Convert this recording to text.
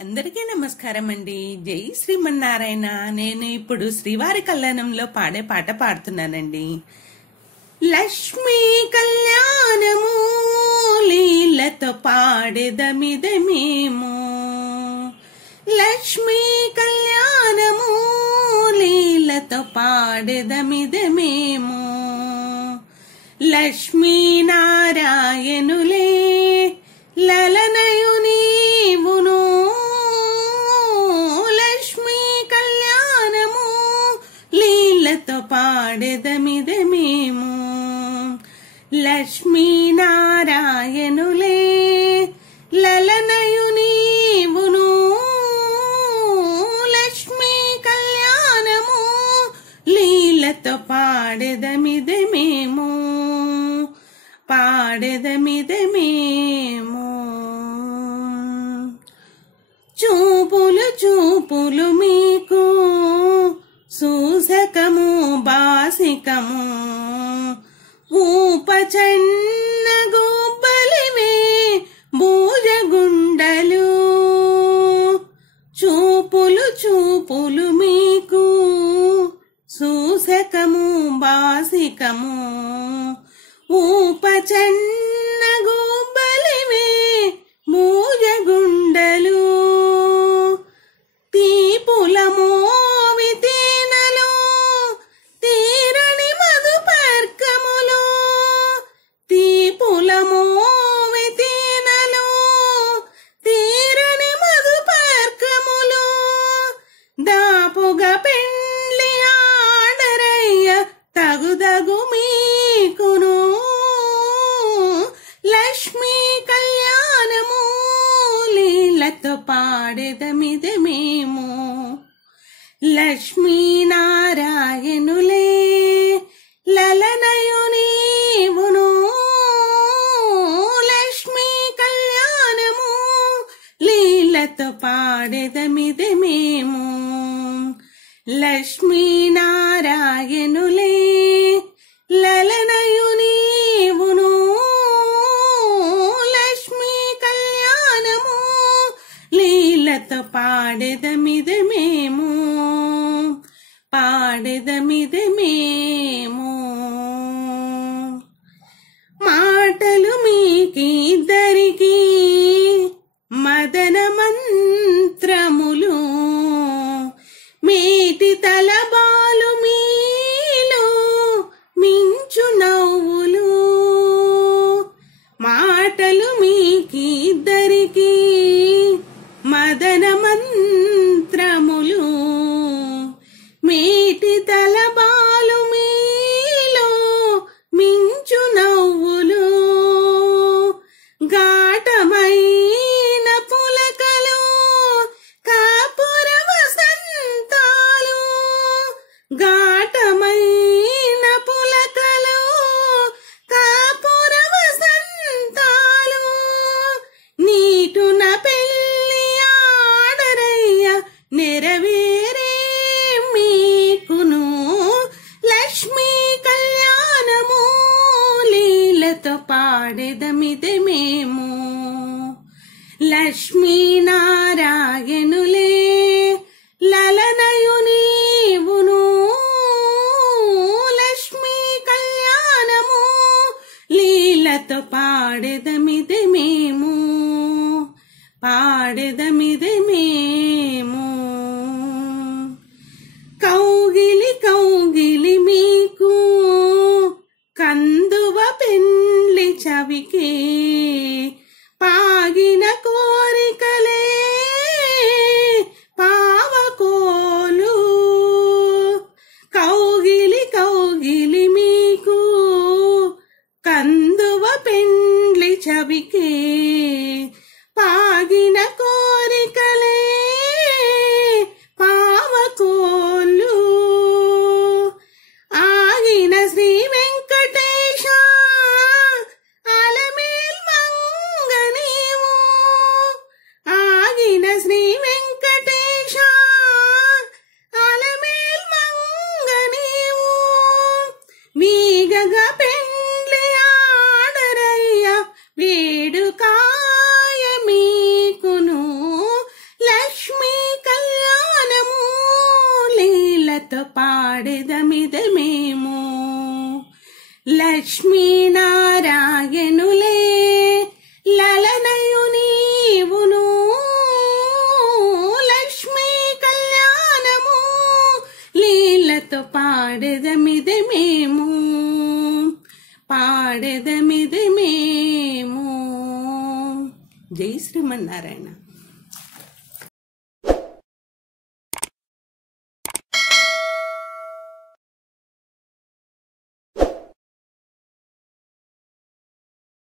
అందరికీ నమస్కారం అండి. జై శ్రీమన్నారాయణ. నేను ఇప్పుడు శ్రీవారి కళ్యాణంలో పాడే పాట పాడుతున్నానండి. లక్ష్మీ కళ్యాణము లీలతో పాడేదమిదే మేము. లక్ష్మీ కళ్యాణము లీలతో పాడేదమిదే మేము. లక్ష్మీ నారాయణులే లలనయు నీవును. లక్ష్మీ కళ్యాణము లీలతో పాడేదమిదే మేము. లక్ష్మీ నారాయణులే లలనయు నీవును. లక్ష్మీ కళ్యాణము లీలతో పాడేదమిదే మేము. పాడేదమిదే మేము. చూపులు చూపులు మీకు సూసకము బాసికము. ఊపచన్న గుబ్బలివే భూజగుండలు. చూపులు చూపులు మీకు సూసకము బాసికము. ఊపచన్న గుబ్బలివే భూజగుండలు. తీపుల మోవి తీనలు తీరని మధుపర్కములు. తీపుల మోవి తీనలు తీరని మధుపర్కములు. దాపుగా పెండ్లి ఆడరయ్య తగుదగు మీకును. లక్ష్మీ కళ్యాణము లీలతో పాడేదమిదే మేము. లక్ష్మీ నారాయణులే లలనయు నీవును. లక్ష్మీ కళ్యాణము లీలతో పాడేదమిదే మేము. లక్ష్మీ నారాయణులే లలనయు నీవును. లక్ష్మీ కళ్యాణము లీలతో పాడేదమిదే మేము. పాడేదమిదే మేము. మాటలు మీకిద్దరికి మదన మంత్రములు. మేటి తలబాలు మీలో మించు నవ్వులు. మాటలు మీకిద్దరికి మదన మంత్రములు. మేటి తలబాలు మీలో మించు నవ్వులు. ఘాటమైన పులకలు కాపుర వసంతాలు. ఘాటమైన పులకలు కాపుర వసంతాలు. నీటున పెళ్లి ఆడరయ్య నెరవేరే మీకును. లక్ష్మీ కళ్యాణము లీలతో పాడేదమిదే మేము. లక్ష్మీ నారాయణులే లలనయు నీవును. లక్ష్మీ కళ్యాణము లీలతో పాడేదమిదే మేము. పాడేదమిదే మేము. కౌగిలి కౌగిలి మీకు కందువ పెండ్లి చవికే. పాగిన కోరికలే పావకోలు. కౌగిలి కౌగిలి మీకు కందువ పెండ్లి చవికే. పాగిన కోరికలే పాడెదమిద మేము. లక్ష్మీనారాయణులే లలనయు నీవును, లక్ష్మీ కళ్యాణము లీలతో పాడెదమిద మేము, పాడెదమిద మేము. జై శ్రీమన్నారాయణ.